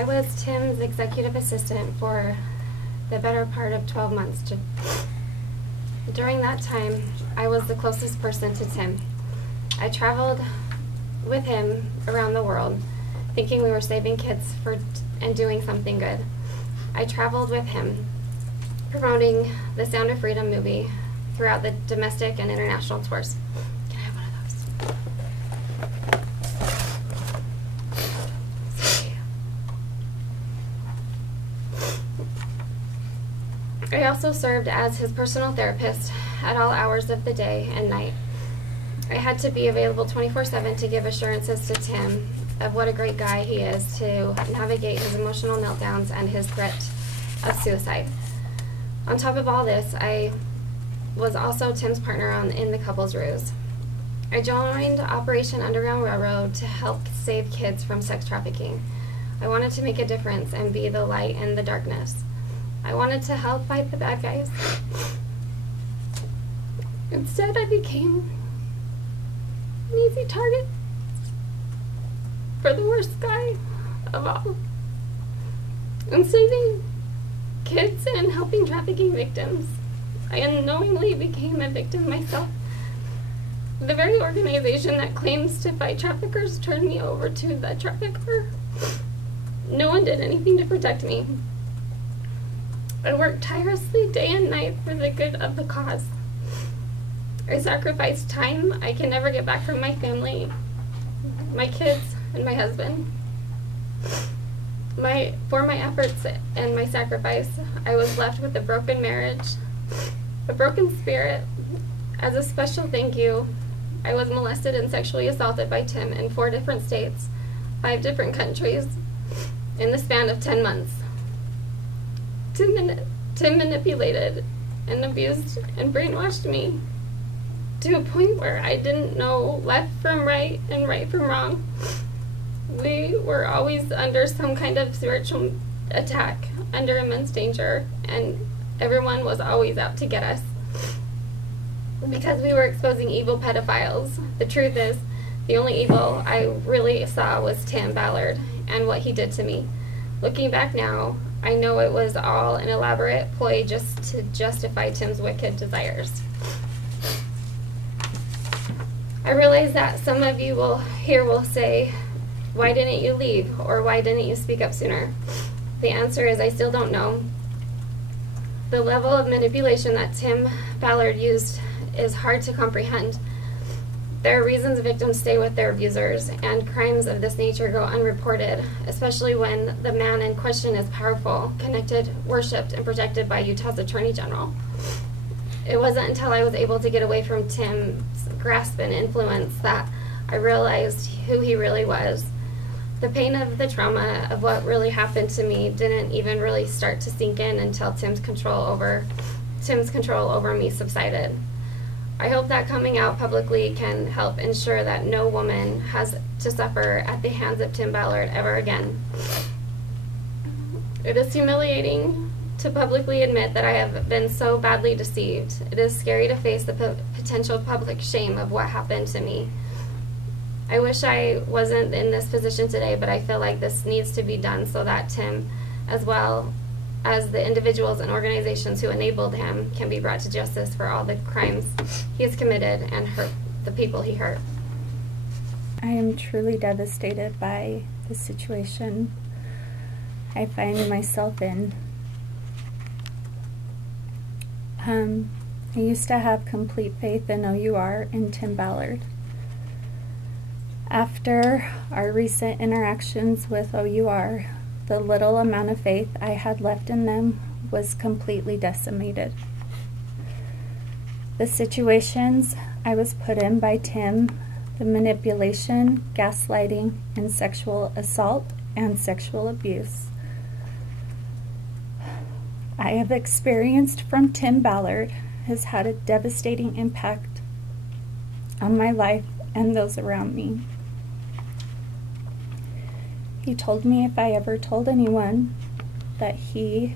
I was Tim's executive assistant for the better part of 12 months. During that time, I was the closest person to Tim. I traveled with him around the world, thinking we were saving kids and doing something good. I traveled with him, promoting the Sound of Freedom movie throughout the domestic and international tours. Can I have one of those? Sorry. I also served as his personal therapist at all hours of the day and night. I had to be available 24/7 to give assurances to Tim of what a great guy he is to navigate his emotional meltdowns and his threat of suicide. On top of all this, I was also Tim's partner in the couple's ruse. I joined Operation Underground Railroad to help save kids from sex trafficking. I wanted to make a difference and be the light in the darkness. I wanted to help fight the bad guys. Instead, I became an easy target for the worst guy of all. In saving kids and helping trafficking victims, I unknowingly became a victim myself. The very organization that claims to fight traffickers turned me over to the trafficker. No one did anything to protect me. I worked tirelessly day and night for the good of the cause. I sacrificed time I can never get back from my family, my kids, and my husband. For my efforts and my sacrifice, I was left with a broken marriage, a broken spirit. As a special thank you, I was molested and sexually assaulted by Tim in 4 different states, 5 different countries, in the span of 10 months. Tim manipulated and abused and brainwashed me to a point where I didn't know left from right and right from wrong. We were always under some kind of spiritual attack, under immense danger, and everyone was always out to get us because we were exposing evil pedophiles. The truth is, the only evil I really saw was Tim Ballard and what he did to me. Looking back now, I know it was all an elaborate ploy just to justify Tim's wicked desires. I realize that some of you will say, why didn't you leave? Or why didn't you speak up sooner? The answer is I still don't know. The level of manipulation that Tim Ballard used is hard to comprehend. There are reasons victims stay with their abusers, and crimes of this nature go unreported, especially when the man in question is powerful, connected, worshipped, and protected by Utah's Attorney General. It wasn't until I was able to get away from Tim's grasp and influence that I realized who he really was. The pain of the trauma of what really happened to me didn't even really start to sink in until Tim's control over me subsided. I hope that coming out publicly can help ensure that no woman has to suffer at the hands of Tim Ballard ever again. It is humiliating to publicly admit that I have been so badly deceived. It is scary to face the potential public shame of what happened to me. I wish I wasn't in this position today, but I feel like this needs to be done so that Tim, as well as the individuals and organizations who enabled him, can be brought to justice for all the crimes he has committed and hurt the people he hurt. I am truly devastated by the situation I find myself in. I used to have complete faith in OUR and Tim Ballard. After our recent interactions with OUR, the little amount of faith I had left in them was completely decimated. The situations I was put in by Tim, the manipulation, gaslighting, and sexual assault and sexual abuse I have experienced from Tim Ballard has had a devastating impact on my life and those around me. He told me if I ever told anyone that he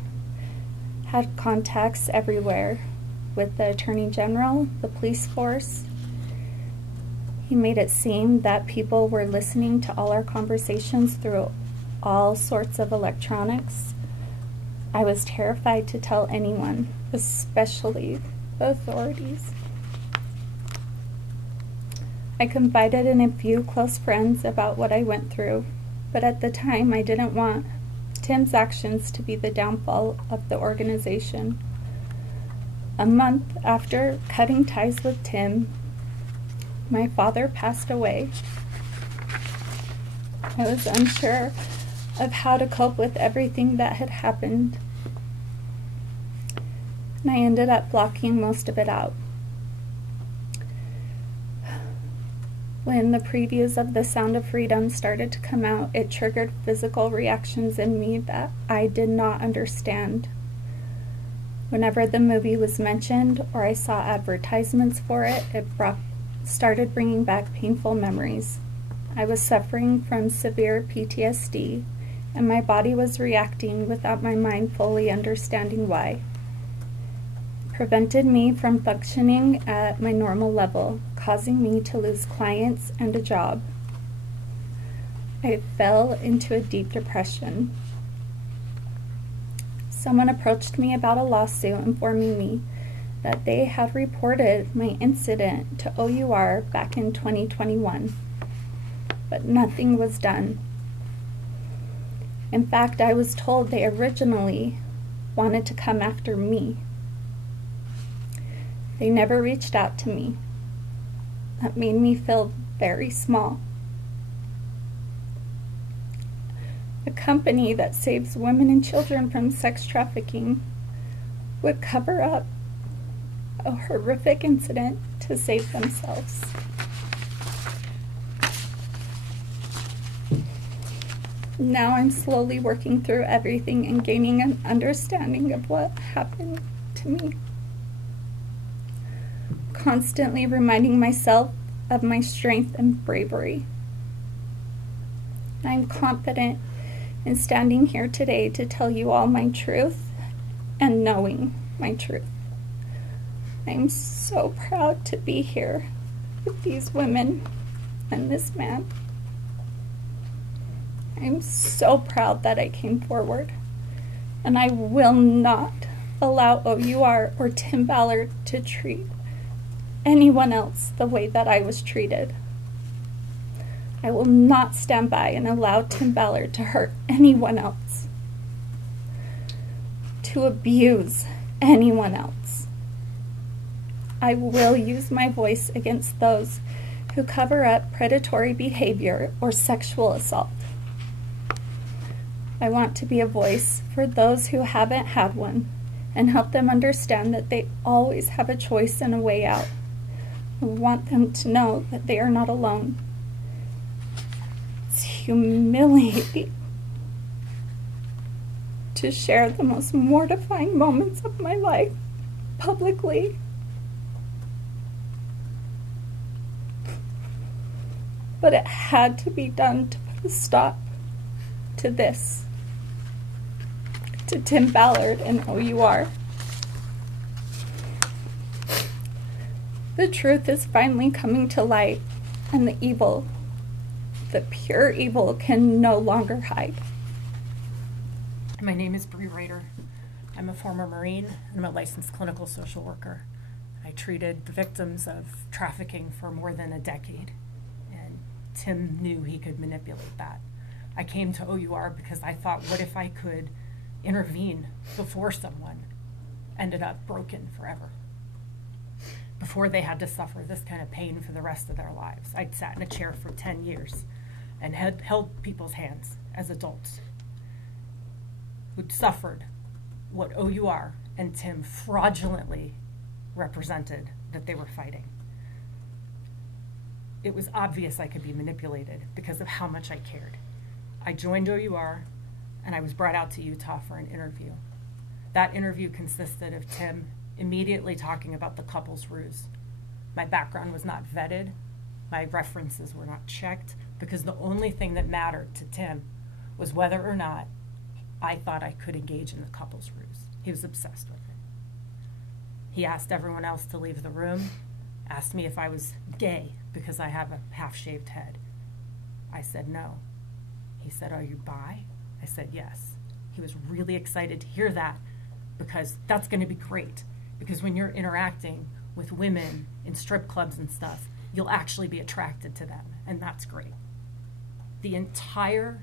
had contacts everywhere with the Attorney General, the police force. He made it seem that people were listening to all our conversations through all sorts of electronics. I was terrified to tell anyone, especially the authorities. I confided in a few close friends about what I went through, but at the time I didn't want Tim's actions to be the downfall of the organization. A month after cutting ties with Tim, my father passed away. I was unsure of how to cope with everything that had happened, and I ended up blocking most of it out. When the previews of The Sound of Freedom started to come out, it triggered physical reactions in me that I did not understand. Whenever the movie was mentioned or I saw advertisements for it, it started bringing back painful memories. I was suffering from severe PTSD, and my body was reacting without my mind fully understanding why. Prevented me from functioning at my normal level, causing me to lose clients and a job. I fell into a deep depression. Someone approached me about a lawsuit informing me that they had reported my incident to OUR back in 2021, but nothing was done. In fact, I was told they originally wanted to come after me. They never reached out to me. That made me feel very small. A company that saves women and children from sex trafficking would cover up a horrific incident to save themselves. Now I'm slowly working through everything and gaining an understanding of what happened to me. Constantly reminding myself of my strength and bravery. I'm confident in standing here today to tell you all my truth and knowing my truth. I'm so proud to be here with these women and this man. I'm so proud that I came forward, and I will not allow OUR or Tim Ballard to treat anyone else the way that I was treated. I will not stand by and allow Tim Ballard to hurt anyone else, to abuse anyone else. I will use my voice against those who cover up predatory behavior or sexual assault. I want to be a voice for those who haven't had one and help them understand that they always have a choice and a way out. I want them to know that they are not alone. It's humiliating to share the most mortifying moments of my life publicly. But it had to be done to put a stop to this, to Tim Ballard and OUR. The truth is finally coming to light, and the evil, the pure evil, can no longer hide. My name is Bree Rader. I'm a former Marine, and I'm a licensed clinical social worker. I treated the victims of trafficking for more than a decade, and Tim knew he could manipulate that. I came to OUR because I thought, what if I could intervene before someone ended up broken forever? Before they had to suffer this kind of pain for the rest of their lives. I'd sat in a chair for 10 years and had held people's hands as adults who'd suffered what OUR and Tim fraudulently represented that they were fighting. It was obvious I could be manipulated because of how much I cared. I joined OUR and I was brought out to Utah for an interview. That interview consisted of Tim immediately talking about the couple's ruse. My background was not vetted. My references were not checked, because the only thing that mattered to Tim was whether or not I thought I could engage in the couple's ruse. He was obsessed with it. He asked everyone else to leave the room, asked me if I was gay because I have a half-shaved head. I said no. He said, "Are you bi?" I said yes. He was really excited to hear that, because that's going to be great. Because when you're interacting with women in strip clubs and stuff, you'll actually be attracted to them, and that's great. The entire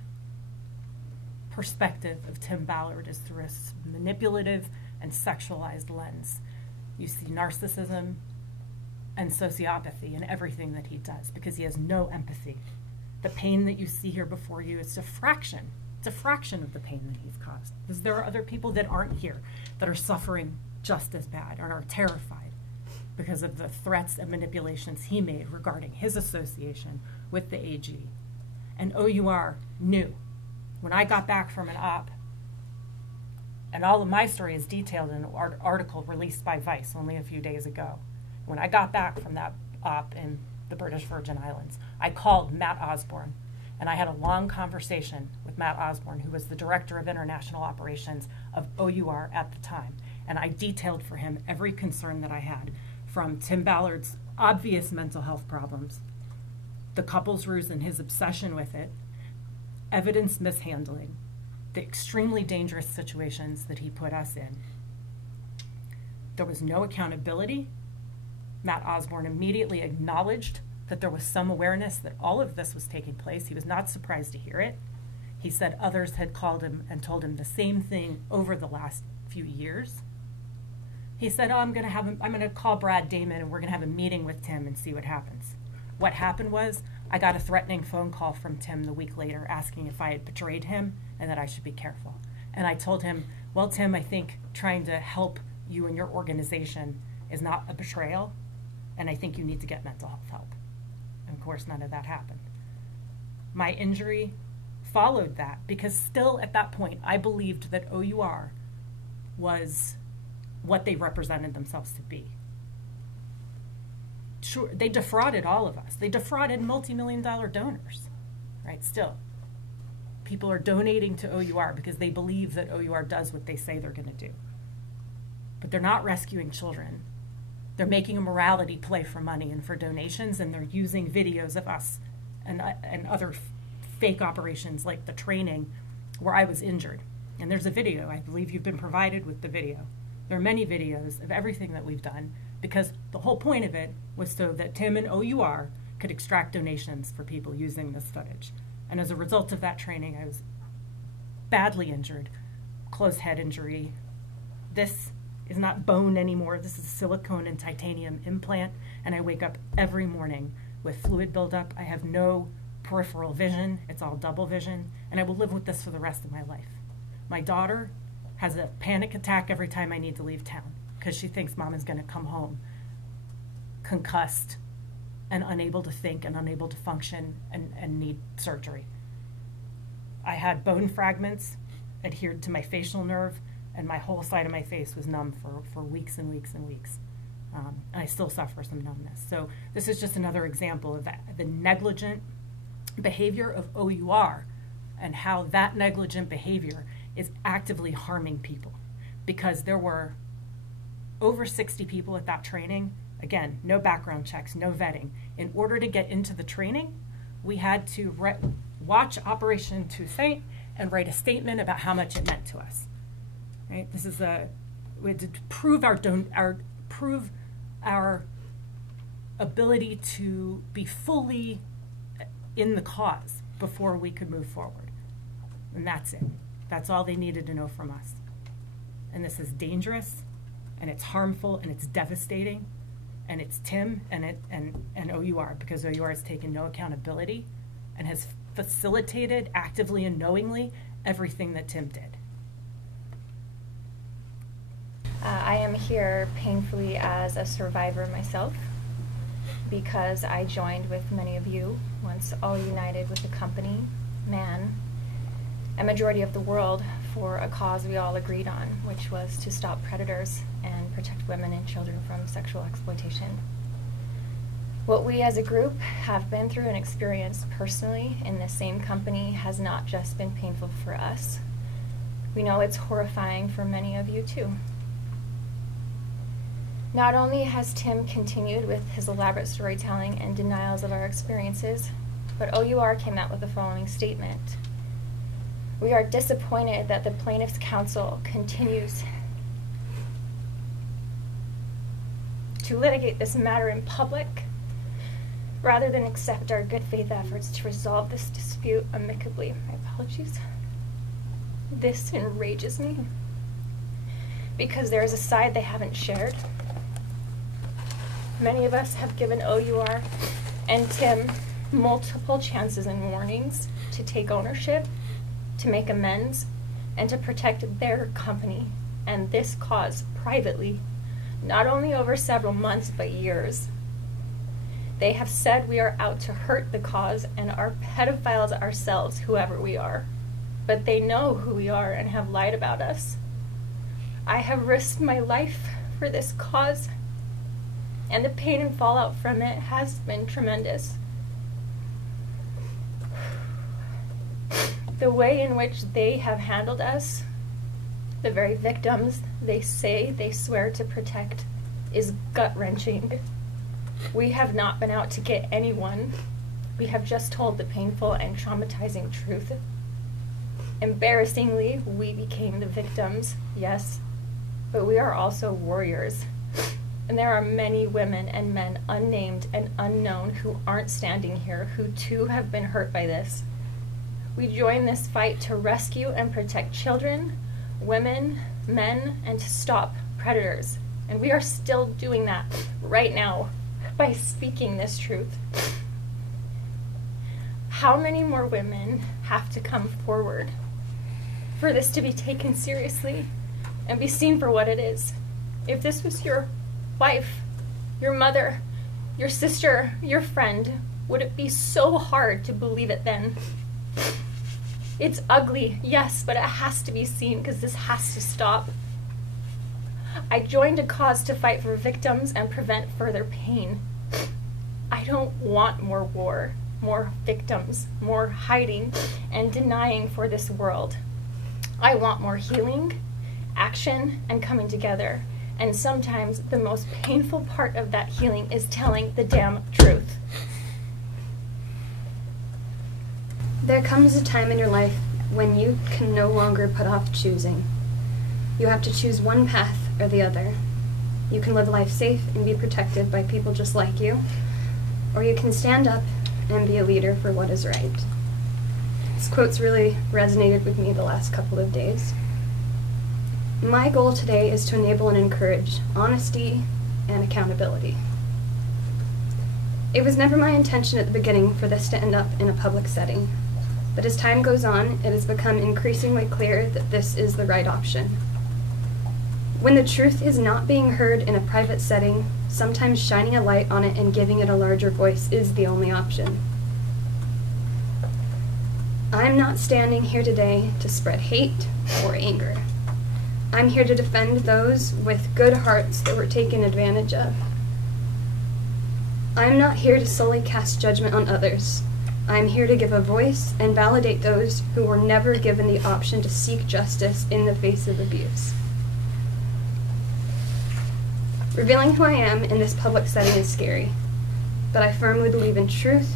perspective of Tim Ballard is through a manipulative and sexualized lens. You see narcissism and sociopathy in everything that he does, because he has no empathy. The pain that you see here before you is a fraction. It's a fraction of the pain that he's caused. Because there are other people that aren't here that are suffering just as bad and are terrified because of the threats and manipulations he made regarding his association with the AG. And OUR knew. When I got back from an op, and all of my story is detailed in an article released by Vice only a few days ago. When I got back from that op in the British Virgin Islands, I called Matt Osborne, and I had a long conversation with Matt Osborne, who was the Director of International Operations of OUR at the time. And I detailed for him every concern that I had, from Tim Ballard's obvious mental health problems, the couple's ruse and his obsession with it, evidence mishandling, the extremely dangerous situations that he put us in. There was no accountability. Matt Osborne immediately acknowledged that there was some awareness that all of this was taking place. He was not surprised to hear it. He said others had called him and told him the same thing over the last few years. He said, oh, I'm going to call Brad Damon, and we're going to have a meeting with Tim and see what happens. What happened was, I got a threatening phone call from Tim the week later asking if I had betrayed him and that I should be careful. And I told him, well, Tim, I think trying to help you and your organization is not a betrayal, and I think you need to get mental health help. And of course, none of that happened. My injury followed that, because still at that point, I believed that OUR was what they represented themselves to be. Sure, they defrauded all of us. They defrauded multi-million-dollar donors, right? Still, people are donating to OUR because they believe that OUR does what they say they're going to do. But they're not rescuing children. They're making a morality play for money and for donations, and they're using videos of us and other fake operations like the training where I was injured. And there's a video. I believe you've been provided with the video. There are many videos of everything that we've done, because the whole point of it was so that Tim and OUR could extract donations for people using this footage. And as a result of that training, I was badly injured, closed head injury. This is not bone anymore. This is a silicone and titanium implant, and I wake up every morning with fluid buildup. I have no peripheral vision. It's all double vision, and I will live with this for the rest of my life. My daughter has a panic attack every time I need to leave town because she thinks mom is going to come home concussed and unable to think and unable to function and need surgery. I had bone fragments adhered to my facial nerve, and my whole side of my face was numb for weeks and weeks and weeks. And I still suffer some numbness. So this is just another example of the negligent behavior of OUR and how that negligent behavior is actively harming people, because there were over 60 people at that training. Again, no background checks, no vetting. In order to get into the training, we had to watch Operation Toussaint and write a statement about how much it meant to us. Right? This is we had to prove our ability to be fully in the cause before we could move forward. And that's it. That's all they needed to know from us. And this is dangerous, and it's harmful, and it's devastating, and it's Tim and OUR, because OUR has taken no accountability and has facilitated actively and knowingly everything that Tim did. I am here painfully as a survivor myself, because I joined with many of you once all united with the company, man, a majority of the world for a cause we all agreed on, which was to stop predators and protect women and children from sexual exploitation. What we as a group have been through and experienced personally in the same company has not just been painful for us. We know it's horrifying for many of you too. Not only has Tim continued with his elaborate storytelling and denials of our experiences, but OUR came out with the following statement. We are disappointed that the Plaintiffs' Counsel continues to litigate this matter in public rather than accept our good faith efforts to resolve this dispute amicably. My apologies. This enrages me because there is a side they haven't shared. Many of us have given OUR and Tim multiple chances and warnings to take ownership, to make amends, and to protect their company and this cause privately, not only over several months, but years. They have said we are out to hurt the cause and are pedophiles ourselves, whoever we are. But they know who we are and have lied about us. I have risked my life for this cause, and the pain and fallout from it has been tremendous. The way in which they have handled us, the very victims they say they swear to protect, is gut-wrenching. We have not been out to get anyone. We have just told the painful and traumatizing truth. Embarrassingly, we became the victims, yes, but we are also warriors. And there are many women and men, unnamed and unknown, who aren't standing here, who too have been hurt by this. We join this fight to rescue and protect children, women, men, and to stop predators. And we are still doing that right now by speaking this truth. How many more women have to come forward for this to be taken seriously and be seen for what it is? If this was your wife, your mother, your sister, your friend, would it be so hard to believe it then? It's ugly, yes, but it has to be seen because this has to stop. I joined a cause to fight for victims and prevent further pain. I don't want more war, more victims, more hiding and denying for this world. I want more healing, action, and coming together. And sometimes the most painful part of that healing is telling the damn truth. There comes a time in your life when you can no longer put off choosing. You have to choose one path or the other. You can live life safe and be protected by people just like you, or you can stand up and be a leader for what is right. This quote's really resonated with me the last couple of days. My goal today is to enable and encourage honesty and accountability. It was never my intention at the beginning for this to end up in a public setting, but as time goes on, it has become increasingly clear that this is the right option. When the truth is not being heard in a private setting, sometimes shining a light on it and giving it a larger voice is the only option. I'm not standing here today to spread hate or anger. I'm here to defend those with good hearts that were taken advantage of. I'm not here to solely cast judgment on others. I'm here to give a voice and validate those who were never given the option to seek justice in the face of abuse. Revealing who I am in this public setting is scary, but I firmly believe in truth,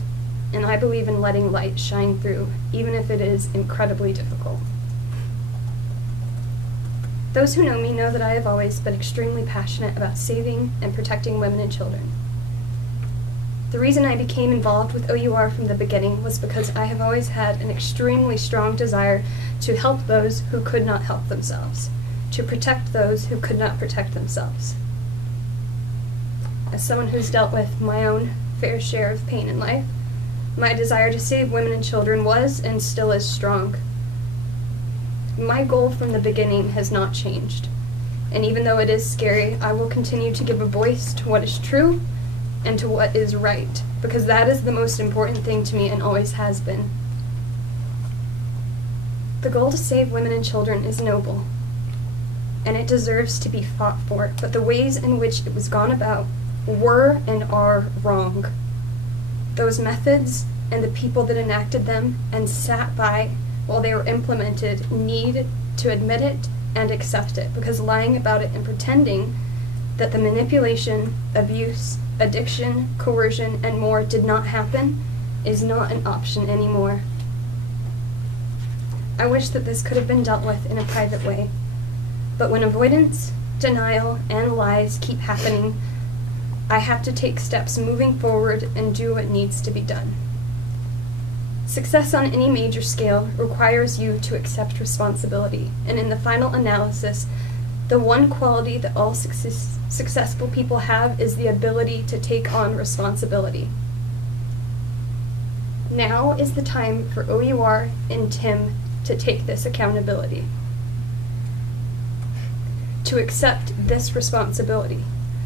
and I believe in letting light shine through, even if it is incredibly difficult. Those who know me know that I have always been extremely passionate about saving and protecting women and children. The reason I became involved with OUR from the beginning was because I have always had an extremely strong desire to help those who could not help themselves, to protect those who could not protect themselves. As someone who's dealt with my own fair share of pain in life, my desire to save women and children was and still is strong. My goal from the beginning has not changed, and even though it is scary, I will continue to give a voice to what is true and to what is right, because that is the most important thing to me and always has been. The goal to save women and children is noble, and it deserves to be fought for, but the ways in which it was gone about were and are wrong. Those methods and the people that enacted them and sat by while they were implemented need to admit it and accept it, because lying about it and pretending that the manipulation, abuse, addiction, coercion, and more did not happen is not an option anymore. I wish that this could have been dealt with in a private way. But when avoidance, denial, and lies keep happening, I have to take steps moving forward and do what needs to be done. Success on any major scale requires you to accept responsibility, and in the final analysis, the one quality that all successful people have is the ability to take on responsibility. Now is the time for OUR and Tim to take this accountability, to accept this responsibility,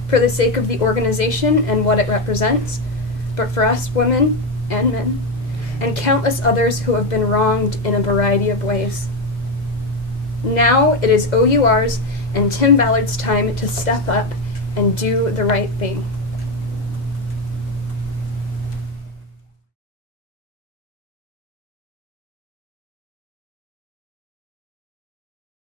for the sake of the organization and what it represents, but for us women and men, and countless others who have been wronged in a variety of ways. Now it is OUR's and Tim Ballard's time to step up and do the right thing.